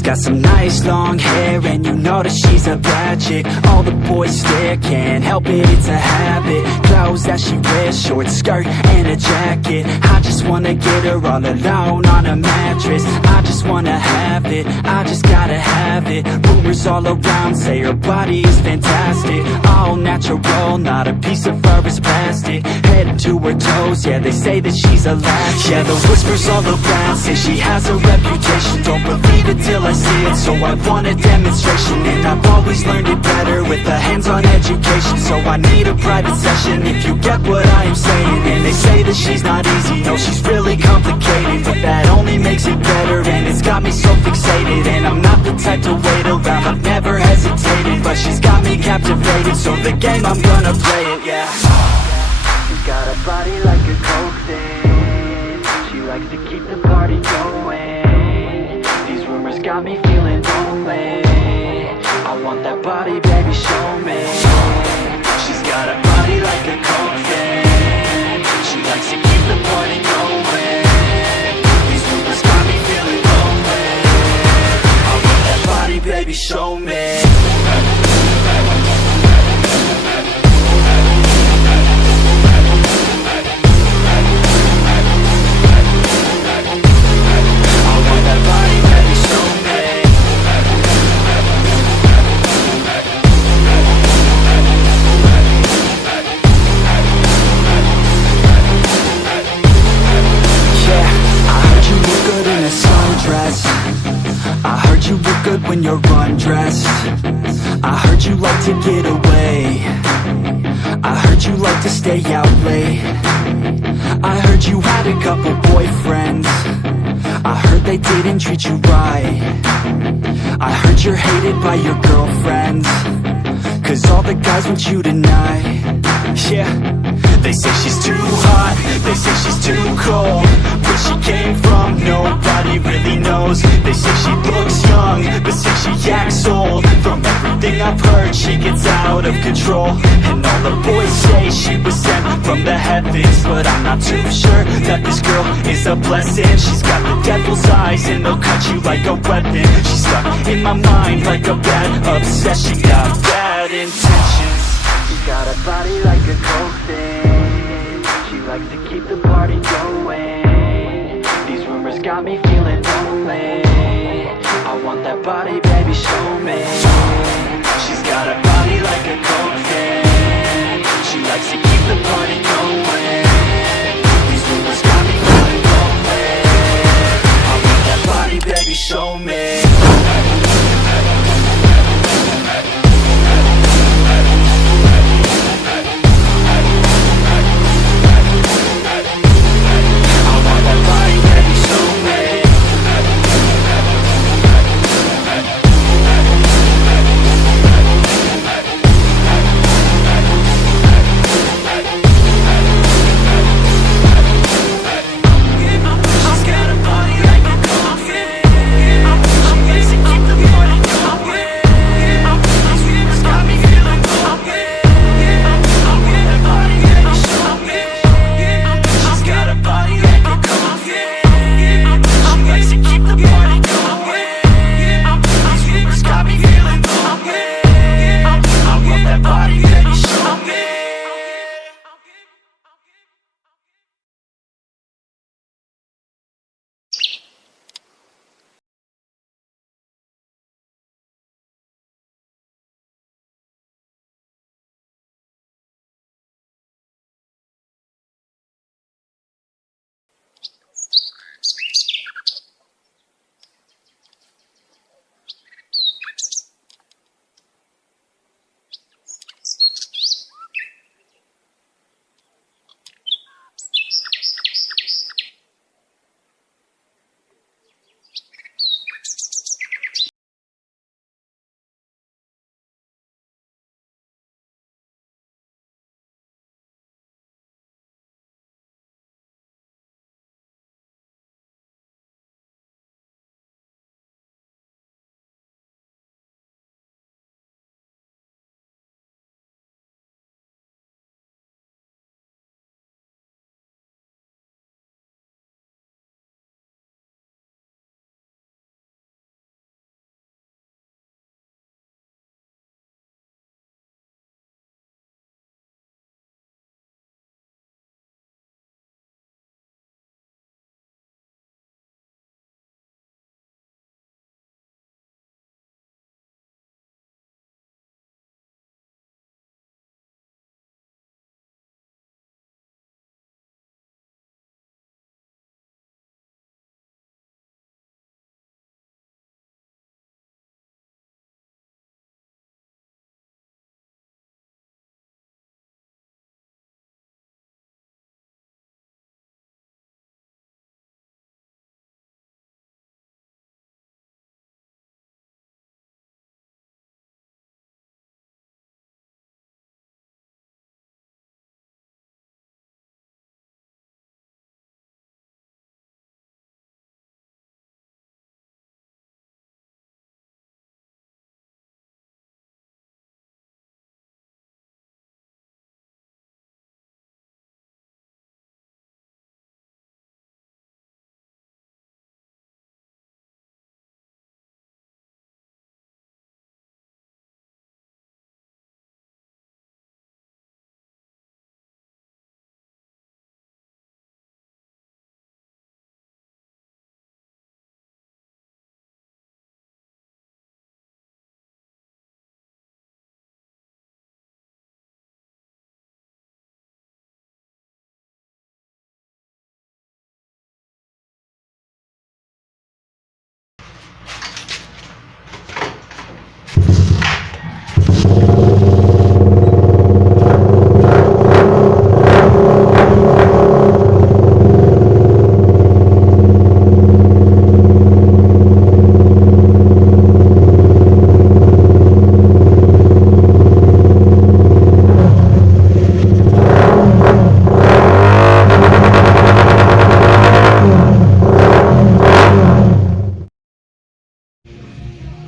She's got some nice long hair, and you know that she's a bad chick. All the boys stare, can't help it, it's a habit. Clothes that she wears, short skirt and a jacket. I just wanna get her all alone on a mattress. I just wanna have it, I just gotta have it. Rumors all around say her body is fantastic. All natural, not a piece of fur is plastic. Head to her toes, yeah, they say that she's a latch. Yeah, the whispers all around say she has a reputation. Don't believe it till I see it, so I want a demonstration. And I've always learned it better with a hands-on education. So I need a private session if you get what I am saying. And they say that she's not easy, no, she's really complicated. But that only makes it better, and it's got me so fixated. And I'm not the type to wait around, I've never hesitated. But she's got me captivated, so the game, I'm gonna play it, yeah. She's got a body like a coke thing. She likes to keep the party going. These rumors got me feeling lonely. I want that body, baby, show me. She's got a body like a coke thing. She likes to keep the party going. These rumors got me feeling lonely. I want that body, baby, show me. I heard you look good when you're undressed. I heard you like to get away. I heard you like to stay out late. I heard you had a couple boyfriends. I heard they didn't treat you right. I heard you're hated by your girlfriends, 'cause all the guys want you tonight. Yeah, they say she's too hot, they say she's too cold. Where she came from, nobody really knows. They say she looks young, but say she acts old. From everything I've heard, she gets out of control. And all the boys say she was sent from the heavens, but I'm not too sure that this girl is a blessing. She's got the devil's eyes, and they'll cut you like a weapon. She's stuck in my mind like a bad obsession. Got bad intentions. She's got a body like a coke thing. She likes to keep the party going. These rumors got me feeling lonely. I want that body, baby, show me. She's got a body like a coke thing. She likes to keep the party going. These rumors got me feeling lonely. I want that body, baby, show me.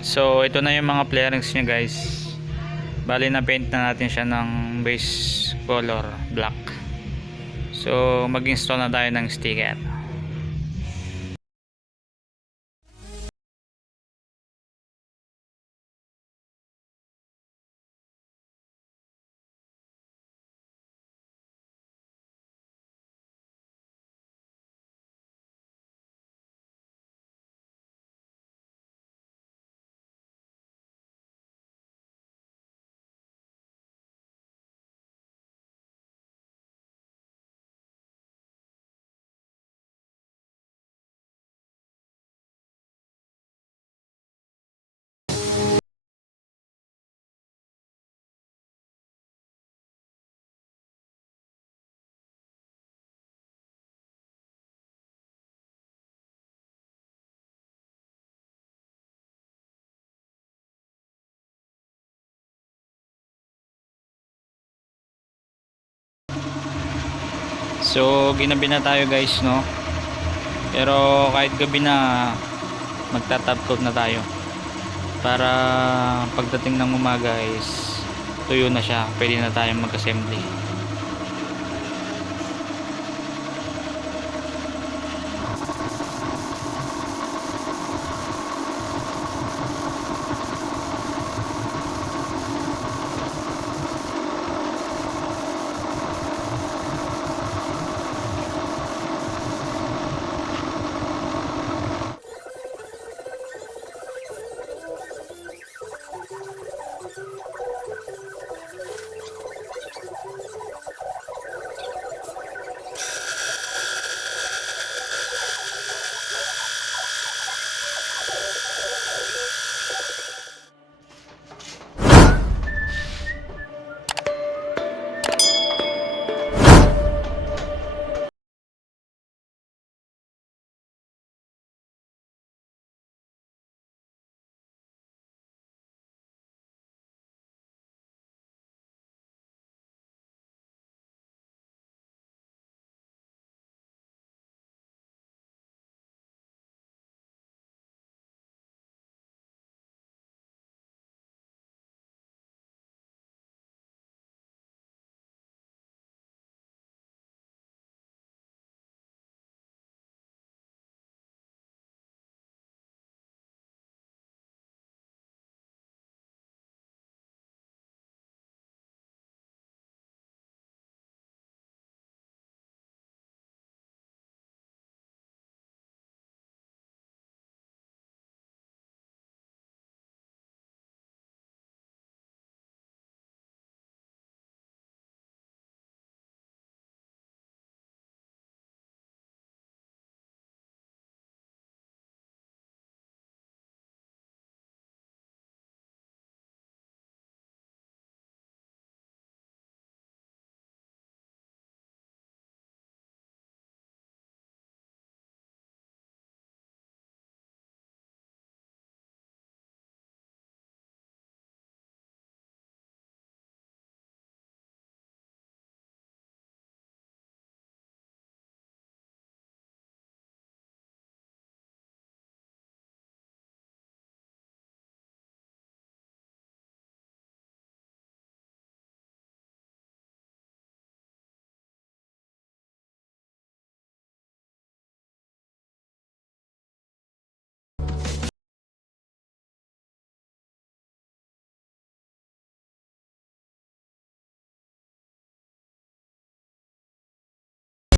So ito na yung mga flairings nya guys. Bali na paint na natin siya ng base color black. So mag-install na tayo ng sticker. So ginabi na tayo guys, no? Pero kahit gabi na, magta-top coat na tayo para pagdating ng umaga is tuyo na siya, pwede na tayong mag-assembly.